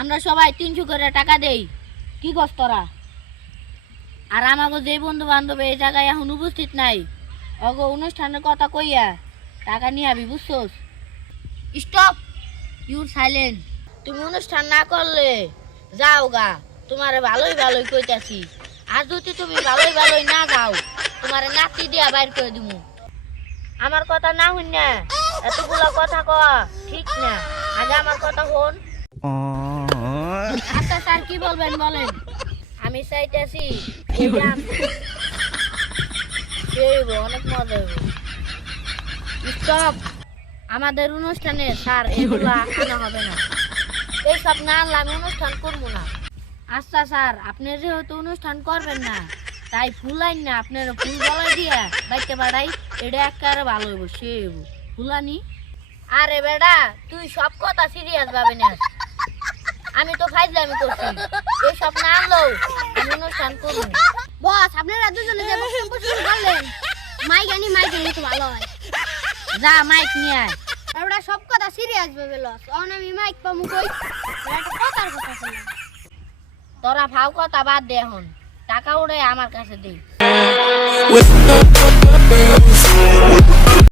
আমরা সবাই তিনশো করে টাকা দেই। কি কস তোরা? আর আমাকে যে বন্ধু বান্ধব এই জায়গায় এখন উপস্থিত নাই অগ অনুষ্ঠানের কথা কইয়া টাকা নিয়ে আবি, বুঝছোস? স্টপ! Your silent. তুমি অনুষ্ঠান না করলে যাও গা, তোমার ভালোই ভালোই কইতাছি। আর যদি তুমি ভালোই ভালোই না যাও, তোমার নাতি দিয়া বাইর করে দিমু। আমার কথা না শুন না এতগুলা কথা কওয়া ঠিক না। আগে আমার কথা হন আচ্ছা স্যার কি বলবেন বলেন। আমি চাইতেছি অনেক মজা স্টপ। আমাদের অনুষ্ঠানে স্যার এগুলা আনা হবে না। না আনলে আমি অনুষ্ঠান করব না। আচ্ছা স্যার আপনি যেহেতু অনুষ্ঠান করবেন না তাই ফুল আইন না আপনার ফুল বলাই দিয়া বাইতে বাড়াই এটা একেবারে ভালো হইব সে হইব। ফুলানি আরে বেডা তুই সব কথা সিরিয়াস ভাবে না ফাইজলামি করছি? এইসব না আনলেও আমি অনুষ্ঠান করব। বস আপনারা দুজনে যে বক্তব্য শুরু করলেন মাইক আনি মাইক আনি তো ভালো হয়। যা মাইক নিয়ে আয়। ওরা সব কথা সিরিয়াস ভাবে লস। অন আমি মাইক পামু কই? একটা কথার কথা তোরা ভাও কথা বাদ দে এখন। টাকা উড়ে আমার কাছে দে। With